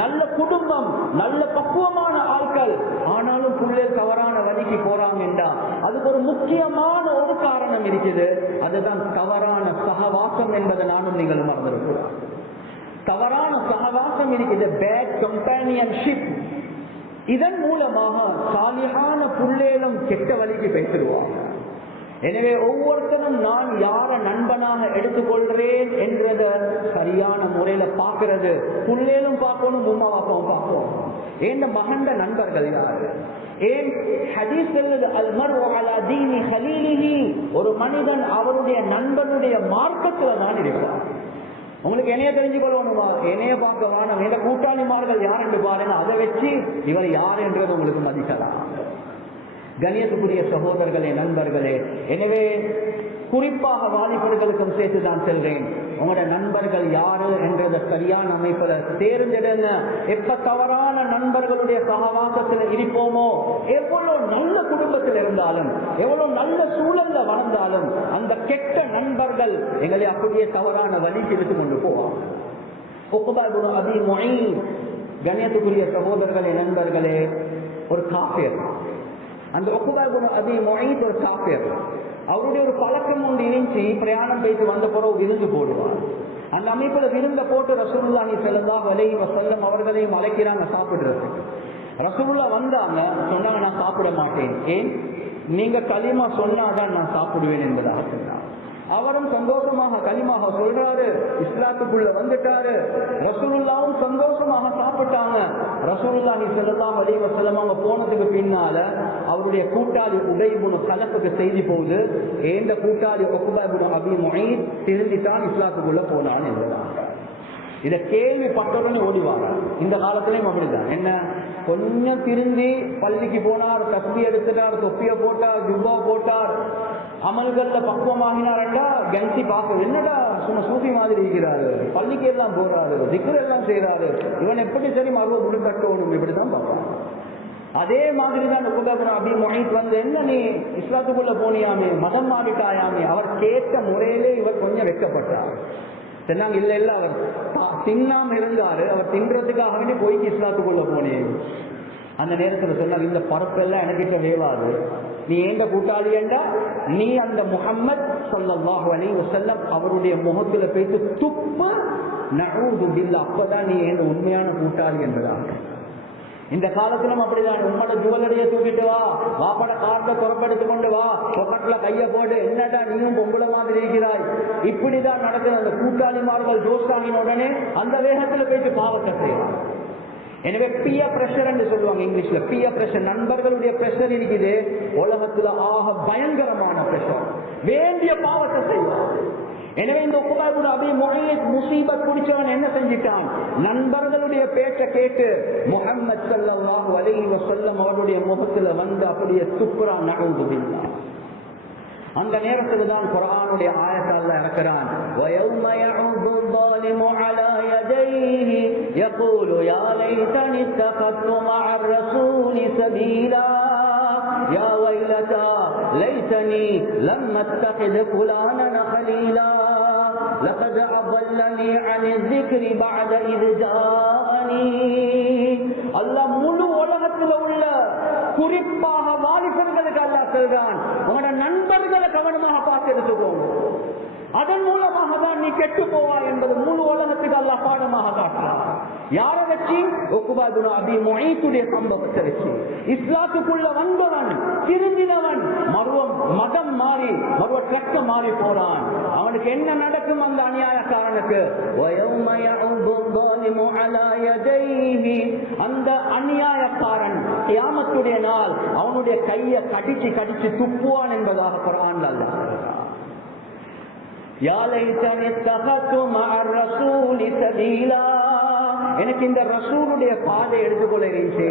நல்ல குடும்பம், நல்ல பக்குவமான ஆட்கள், ஆனாலும் பிள்ளைகள் தவறான வழிக்கு போறாங்கன்றா அதுக்கு ஒரு முக்கியமான ஒரு காரணம் இருக்குது. அதுதான் தவறான சகவாசம் என்பதை நானும் நீங்கள் மறந்திருக்கிறோம். தவறான சகவாசம் இருக்குது, பேட் கம்பேனியன்ஷிப். இதன் மூலமாக சாலிஹான புள்ளேலும் கெட்ட வழிக்கு பேசிடுவாங்க. எனவே ஒவ்வொருத்தரும் நான் யார நண்பனாக எடுத்துக்கொள்றேன் என்றத சரியான முறையில பாக்குறது, புள்ளேலும் பார்க்கணும், உம்மா பாப்பாவும் பார்க்கணும். ஏன் மகண்ட நண்பர்கள் யாரு? ஏன் ஹதீஸ் சொல்லுது, அல் மர்உ அலா தீனி ஹலீலிஹி, ஒரு மனிதன் அவருடைய நண்பனுடைய மார்க்கத்துல தான் இருப்பார். உங்களுக்கு என்னைய தெரிஞ்சு கொள்ளணுமா? என்னைய பார்க்க வேணும், எந்த கூட்டாளிமார்கள் யார் என்று பாருங்க, அதை வச்சு இவர் யார் என்றது உங்களுக்கு மதிக்கலாம். கணியத்துக்குரிய சகோதரர்களே, நண்பர்களே, எனவே குறிப்பாக வாலிபர்களுக்கும் சேர்த்துதான் செல்றேன். உங்களோட நண்பர்கள் யாரு என்றத சரியான அமைப்புல தேர்ந்தெடுங்க. எப்ப தவறான நண்பர்களுடைய சகவாசத்தில் இருப்போமோ, எவ்வளவு நல்ல குடும்பத்தில் இருந்தாலும், எவ்வளவு நல்ல சூழல்ல வளர்ந்தாலும், அந்த கெட்ட நண்பர்கள் எங்களை அப்படியே தவறான வழிக்கு எடுத்து கொண்டு போவாங்க. உக்பா இப்னு அபீ முஈத், கணியத்துக்குரிய சகோதரர்களே, நண்பர்களே, ஒரு காஃபிர். அந்த உக்பா இப்னு அபீ முஈத் ஒரு காஃபிர். அவருடைய ஒரு பழக்கம் ஒன்று இருந்துச்சு, பிரயாணம் போயிட்டு வந்த பிறகு விருந்து போடுவார். அந்த அமைப்புல விருந்த போட்டு ரசூலுல்லாஹி ஸல்லல்லாஹு அலைஹி வஸல்லம் அவர்களையும் அழைக்கிறாங்க சாப்பிடுறதுக்கு. ரசூலுல்லாஹ் வந்தாங்க, சொன்னாங்க நான் சாப்பிட மாட்டேன். ஏன்? நீங்க கலிமா சொன்னாதான் நான் சாப்பிடுவேன் என்பதாக சொன்னார். அவரும் சந்தோஷமாக கலிமாக சொல்றாரு, இஸ்லாத்துக்குள்ள வந்துட்டாரு. ரசூலுல்லாஹும் சந்தோஷமாக சாப்பிட்டாங்க. ரசூலுல்லாஹி ஸல்லல்லாஹு அலைஹி வஸல்லம் அவங்க போனதுக்கு பின்னால அவருடைய கூட்டாளி உபை இப்னு கலஃபுக்கு செய்தி போகுது, ஏந்த கூட்டாளி உக்பா இப்னு அபீ முஈத் திருந்தித்தான் இஸ்லாத்துக்குள்ள போனான் என்பதான். இதை கேள்விப்பட்டவுடனே ஓடிவாங்க. இந்த காலத்திலையும் அப்படிதான். என்ன, கொஞ்சம் திருந்தி பள்ளிக்கு போனார், தஸ்பீ எடுத்துட்டார், தொப்பிய போட்டார், ஜுப்பா போட்டார், அமல்கள்ல பக்குவமாகினார்டா கெஞ்சி பார்க்க, என்னடா சும்மா சூஃபி மாதிரி இருக்கிறாரு, பள்ளிக்கு எல்லாம் போறாரு, திக்ர் எல்லாம் செய்யறாரு, இவன் எப்படி சரி மறுவ முழுக்கட்டணும், இப்படிதான் பார்ப்பான். அதே மாதிரிதான் உக்பா இப்னு அபீ முஈத் வந்து, என்ன நீ இஸ்லாத்துக்குள்ள போனியாமே, மதம் மாறிட்டாயாமே, அவர் கேட்ட முறையிலே இவர் கொஞ்சம் வெட்கப்பட்டார். சொன்னாங்க, இல்ல இல்ல, அவர் தின்னாம இருந்தாரு, அவர் தின்றதுக்காக வேண்டி போய்க்கு இஸ்லாத்துக்குள்ள போனேன். அந்த நேரத்தில் சொன்னாங்க, இந்த பரப்பெல்லாம் எனக்கிட்ட வேவாது, நீ ஏண்ட கூட்டாளி என்றா நீ அந்த முஹம்மத் ஸல்லல்லாஹு அலைஹி வஸல்லம் அவருடைய முகத்துல போயிட்டு துப்பு, நஊது பில்லாஹ், அப்பதான் நீ ஏண்ட உண்மையான கூட்டாளி என்பதாக. இந்த காலத்திலும் அப்படிதான். உம்மோட ஜுவல்லரியை தூக்கிட்டு வா, வாப்பட கார்ட புறப்படுத்திக் கொண்டு வா, பொக்கெட்ல கைய போட்டு, என்னடா நீயும் பொம்பளை மாதிரி இருக்கிறாய், இப்படிதான் நடக்குது. அந்த கூட்டாளிமார்கள் ஜோஸ்டாங்கின உடனே அந்த வேகத்துல போயிட்டு பாவத்தை செய்வாங்க. எனவே பியர் பிரஷர் என்று சொல்லுவாங்க இங்கிலீஷ்ல. பியர் பிரஷர், நண்பர்களுடைய பிரஷர் இருக்குது உலகத்துல ஆக பயங்கரமான பிரஷர். வேண்டிய பாவத்தை செய்வாங்க. எனவே இந்த உக்பா இப்னு அபீ முஈத் முசீபத் பிடிச்சவன் என்ன செஞ்சிட்டான்? நண்பர்களுடைய பேச்சை கேட்டு முஹம்மது ஸல்லல்லாஹு அலைஹி வஸல்லம் அவருடைய முகத்துல வந்து அப்படியே துப்புறான். நஊது பில்லாஹ். அந்த நேரத்தில் தான் குர்ஆனுடைய ஆயத்தை அல்லாஹ் இறக்குறான். வயௌம யஉது ظالم على يديه يقول يا ليتني اتخذت مع الرسول سبيلا يا ويلتى ليتني لم اتخذ فلانا خليلا لقد أضلني عن الذكر بعد إذ جاءني. அல்லாஹ் முழு உலகத்தில் உள்ள குறிப்பாக வாலிபர்களுக்கு அல்லாஹ் சொல்றான், உங்களோட நண்பர்களை கவனமாக பார்த்து எடுத்துக்கோங்க, அதன் மூலமாக தான் நீ கெட்டு போவாய் என்பது முழு உலகத்துக்கு அல்லாஹ் பாடமாக காட்டுறான். யாரை வச்சு? உக்பா இப்னு அபீ முஈத்துடைய சம்பவத்தை வச்சு. இஸ்லாத்துக்குள்ள வந்தவன், திருந்தினவன், மதம் மாறி மறுவ ட்ரக்க மாறி போறான். அவனுக்கு என்ன நடக்கும் அந்த அநியாயக்காரனுக்கு? அந்த அநியாயக்காரன் கியாமத்துடைய நாள் அவனுடைய கையை கடிச்சு கடிச்சு துப்புவான் என்பதாக குர்ஆன்ல அல்லாஹ் சொல்றான். யா லைதனி தகது மஅர் ரசூலி சபீலா, எனக்கு இந்த ரசூலுடைய பாதை எடுத்துக்கொள்ள இருந்துச்சு,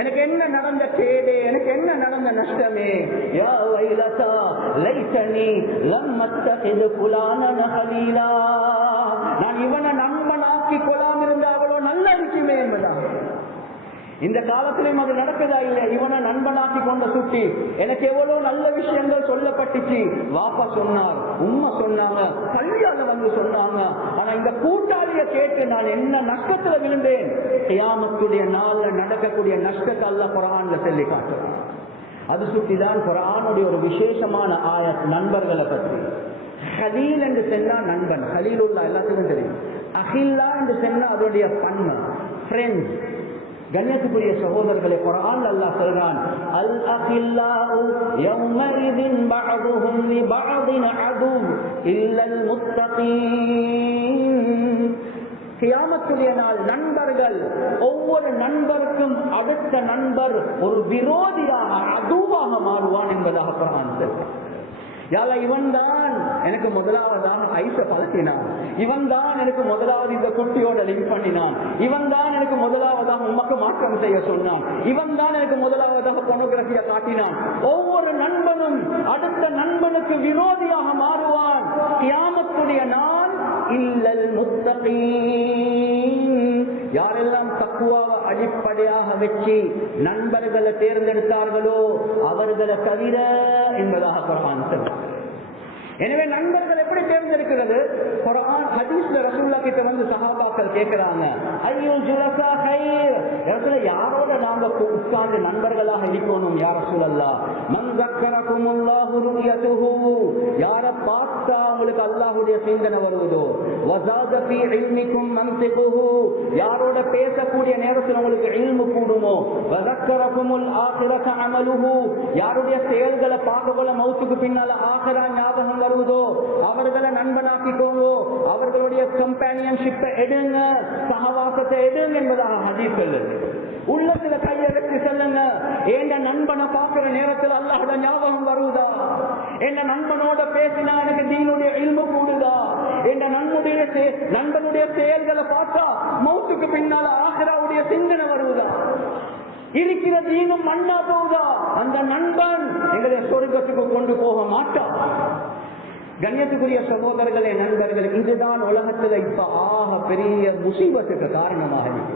எனக்கு என்ன நடந்த கேடு, எனக்கு என்ன நடந்த நஷ்டமே. யா வைலதா லைதனி லம் அத்தகிது ஃபுலானன கலீலா, நான் இவனை நண்பனாக்கி கொள்ளாம இருந்தா அவ்வளவு நல்ல இருக்குமே என்பதா. இந்த காலத்திலும் அது நடக்குதா இல்லையா? இவனை நண்பனாக்கி கொண்ட சுட்டி எனக்கு எவ்வளவு நல்ல விஷயங்கள் சொல்லப்பட்டுச்சு. வாப்பா சொன்னார், உம்மா சொன்னாங்க, கல்யாணம் வந்து சொன்னாங்க. ஆனா இந்த கூட்டாளிய கேட்டு நான் என்ன நஷ்டத்துல விழுந்தேன். கியாமத்துடைய நாள்ல நடக்கக்கூடிய நஷ்டத்தை அல்லாஹ் குர்ஆன்ல சொல்லி காட்டுறான். அது சுட்டிதான் குர்ஆனுடைய ஒரு விசேஷமான ஆயத் நண்பர்களை பற்றி. ஹலீல் என்று சொன்னா நண்பன், ஹலீலுல்லா எல்லாத்துக்கும் தெரியும். அஹில்லா என்று சொன்னா அதோடைய பன்மை, ஃப்ரெண்ட்ஸ். கண்ணியத்துக்குரிய சகோதரர்களை குர்ஆன் அல்லாஹ் சொல்றான், அல் அகில்லாஉ யௌமஇதின் பஅதுஹும் லிபஅதின் அதுவ் இல்லல் முத்தகீன். கியாமத்துடைய நாள் நண்பர்கள் ஒவ்வொரு நண்பருக்கும் அடுத்த நண்பர் ஒரு விரோதியாக அதுவாக மாறுவான் என்பதாக குர்ஆன் சொல்றான். யாரா இவன் தான் எனக்கு முதலாவதாக ஐச பழக்கினான், இவன் தான் எனக்கு முதலாவது இந்த குட்டியோட லிங்க் பண்ணினான், இவன் தான் எனக்கு முதலாவதாக உமக்கு மாற்றம் செய்ய சொன்னான், இவன் தான் எனக்கு முதலாவதாக போனோகிராபியா காட்டினான். ஒவ்வொரு நண்பனும் அடுத்த நண்பனுக்கு விரோதியாக மாறுவான். கியாமத்துடைய நாள் இல்லல் முத்தகீன். யாரெல்லாம் தக்வாவை அடிப்படையாக வச்சு நண்பர்களை தேர்ந்தெடுத்தார்களோ அவர்களை தவிர என்பதாக குர்ஆன் சொல்றான். எனவே நண்பர்கள் எப்படி தேர்ந்தெடுக்கிறது? குர்ஆன் ஹதீஸ்ல ரசூலுல்லாஹ் கிட்ட வந்து சஹாபாக்கள் கேக்குறாங்க, ஐயோ ஜுலசா கைர், யாரோட நாங்க உட்கார்ந்து நண்பர்களாக இருக்கணும் யா ரசூலல்லாஹ்? மன் ஸக்கரகுமுல்லாஹு ருயதுஹு, யார பார்த்தா உங்களுக்கு அல்லாஹ்வுடைய சிந்தனை வருவதோ, வஸாத ஃபீ இல்மிக்கும் மன்திகுஹு, யாரோட பேசக்கூடிய நேரத்தில் உங்களுக்கு இல்மு கூடுமோ, வஸக்கரகுமுல் ஆகிரத அமலுஹு, யாருடைய செயல்களை பார்க்கல மௌத்துக்கு பின்னால ஆகிரா ஞாபகம் வருவதோ அவர்களை நண்பனாக்கிக்கோங்க, அவர்களுடைய கம்பேனியன்ஷிப்பை எடுங்க, சகவாசத்தை எடுங்க என்பதாக ஹதீஸ் சொல்லுது. உள்ளத்துல கையை வச்சு செல்லுங்க, என் நண்பனை பார்க்கிற நேரத்தில் அல்லாஹ்வுடைய ஞாபகம் வருவதா? என் நண்பனோட பேசினா எனக்கு தீனுடைய இல்மு கூடுதா? என் நண்பனுடைய செயல்களை பார்த்தா மௌத்துக்கு பின்னால ஆகிராவுடைய சிந்தனை வருவதா? இருக்கிற தீனும் மண்ணா போகுதா? அந்த நண்பன் எங்களை சொர்க்கத்துக்கு கொண்டு போக மாட்டான். கண்ணியத்துக்குரிய சகோதரர்களே, நண்பர்கள், இதுதான் உலகத்துல இப்ப ஆக பெரிய முசீபத்துக்கு காரணமாக இருக்கு.